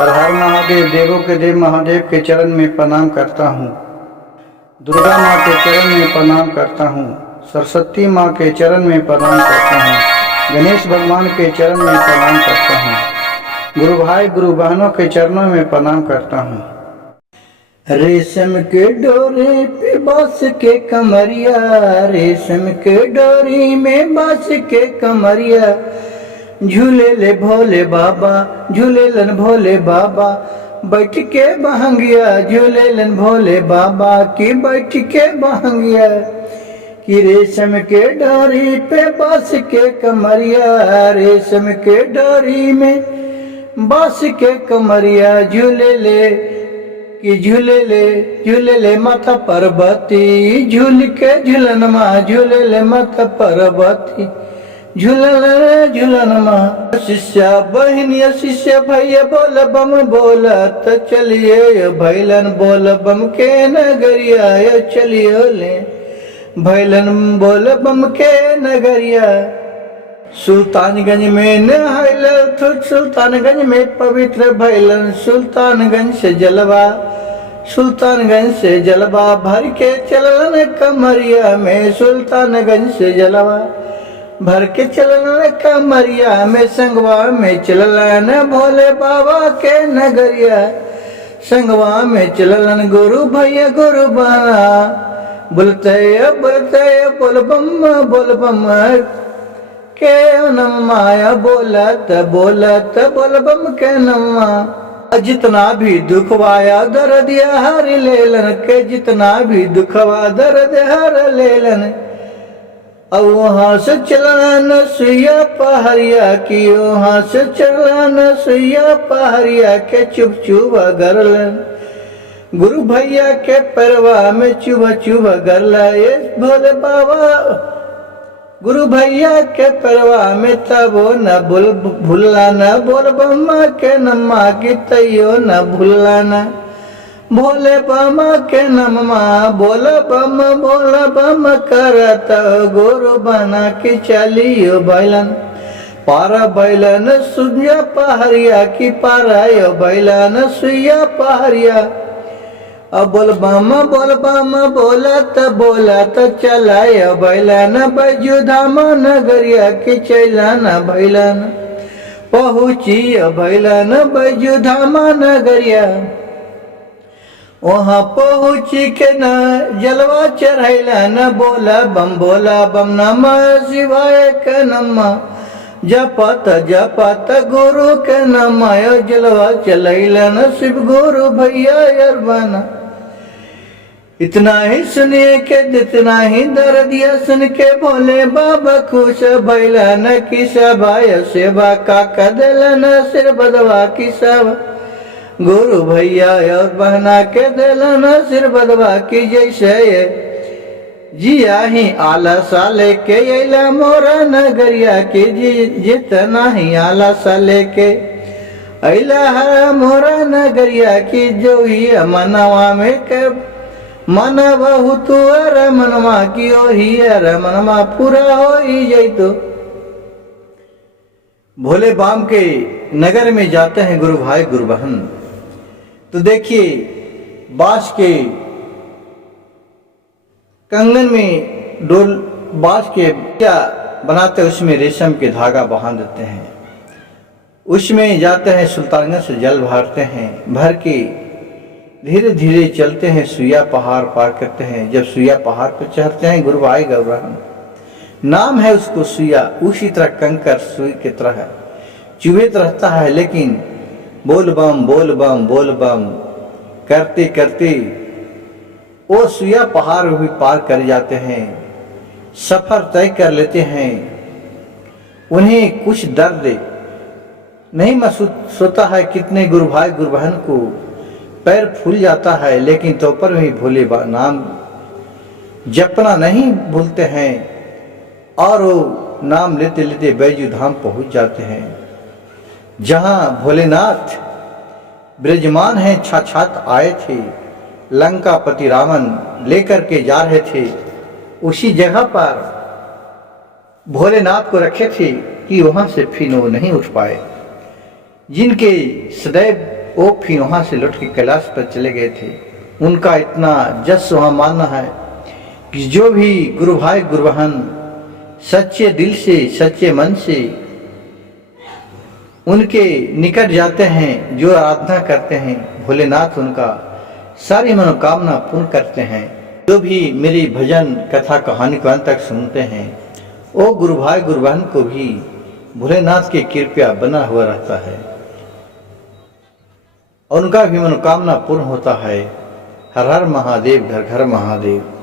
हर हर महादेव, देवों के देव महादेव के चरण में प्रणाम करता हूँ। दुर्गा माँ के चरण में प्रणाम करता हूँ। सरस्वती माँ के चरण में प्रणाम करता हूँ। गणेश भगवान के चरण में प्रणाम करता हूँ। गुरु भाई गुरु बहनों के चरणों में प्रणाम करता हूँ। रेशम के डोरे पे बांस के कमरिया, रेशम के डोरी में बांस के कमरिया, झूले ले भोले बाबा, झूले लन भोले बाबा, बैठ के बहंगिया, झूले लन भोले बाबा की बैठ के बहंगिया। कि रेशम के डोरी पे बांस के कमरिया, रेशम के डोरी में बांस के कमरिया, झूले ले कि झूले ले माथा पर्वती, झूल के झूलन माँ, झूले ले माथा पर्वती, झूलन माँ। शिष्या बहनिया शिष्य भैया बोल बम बोला तो चलिए भैलन, बोल बम के नगरिया चलिए ले भैलन, बोल बम के नगरिया। सुल्तानगंज में नहाइल तो सुल्तानगंज में पवित्र भैलन, सुल्तानगंज से जलवा, सुल्तानगंज से जलवा भर के चलन कमरिया में, सुल्तानगंज से जलवा भर के चलन कमरिया में, संगवा में चलन भोले बाबा के नगरिया, संगवा में चलन गुरु भैया गुरु बना, बोलते बोल बम के नमाया, बोलत बोल बम के नमा। जितना भी दुखवाया दर्दिया हर लेलन के, जितना भी दुखवा दर्द हर लेलन। अब वहाँ से चलन सुइया पहरिया की, वहाँ से चलन सुइया पहरिया के, चुप चुप गरलन गुरु भैया के परवा में, चुभ गरला ये भोले बाबा गुरु भैया के परवा में। तब न भूलना न बोल बम्मा के नम्मा की तैयो न भूलना, भोले बम्मा के नम्मा, बोल बम करत गुरु बना के चलियो बैलन, पारा बैलन सुइया पहरिया की, पारायो बैलन सुइया पहरिया। अब बोल बम बोलत चलाय बैलन, बैजू धाम नगरिया के चलन बैलन, पहुँची बैलन बैजू धाम नगरिया। वहाँ पहुँची के न जलवा चढ़ैलन, बोला बम नमः शिवाय के नमः, जपत गुरु के नमः, जलवा चलैलन शिव गुरु भैया अरबना। इतना ही सुनिए के जितना ही दर्दिया, सुन के भोले बाबा खुश भैलन की सभाय सेवा का कदलन, सिर बदवा की सब गुरु भैया और बहना के दिलन, सिर बदवा की। जैसे जिया ही आलसा लेके अला मोरा नगरिया की, जितना ही आलसा लेके अला हरा मोरा नगरिया की, जो ही मनवा में के मन बहुत मनवा की, ओ ही मनवा पूरा हो ही जाई। तो भोले बाम के नगर में जाते हैं गुरु भाई गुरु बहन, तो देखिए बांस के कंगन में डोल बांस के क्या बनाते, उसमें रेशम के धागा बांध देते हैं, उसमें जाते हैं सुल्तानगंज से जल भरते हैं, भर के धीरे धीरे चलते हैं, सुइया पहाड़ पार करते हैं। जब सुइया पहाड़ पर चढ़ते हैं गुरु भाई गौरहन नाम है उसको सुइया, उसी तरह कंकर सुई की तरह चुभेत रहता है, लेकिन बोल बम करते करते वो सुइया पहाड़ भी पार कर जाते हैं, सफर तय कर लेते हैं। उन्हें कुछ दर्द नहीं महसूस होता है। कितने गुरु भाई गुरु बहन को पैर फूल जाता है, लेकिन तो पर भी भोले नाम जपना नहीं भूलते हैं, और वो नाम लेते लेते बैजू धाम पहुंच जाते हैं, जहां भोलेनाथ ब्रजमान है छाछात आए थे, लंकापति रावण लेकर के जा रहे थे। उसी जगह पर भोलेनाथ को रखे थे कि वहां से फिर वो नहीं उठ पाए। जिनके सदैव वो फिर वहाँ से लौट के कैलाश पर चले गए थे। उनका इतना जस वहाँ मानना है कि जो भी गुरु भाई गुरु बहन सच्चे दिल से सच्चे मन से उनके निकट जाते हैं, जो आराधना करते हैं, भोलेनाथ उनका सारी मनोकामना पूर्ण करते हैं। जो भी मेरी भजन कथा कहानी को अंत तक सुनते हैं, वो गुरु भाई गुरु बहन को भी भोलेनाथ की कृपा बना हुआ रहता है और उनका भी मनोकामना पूर्ण होता है। हर हर महादेव, घर घर महादेव।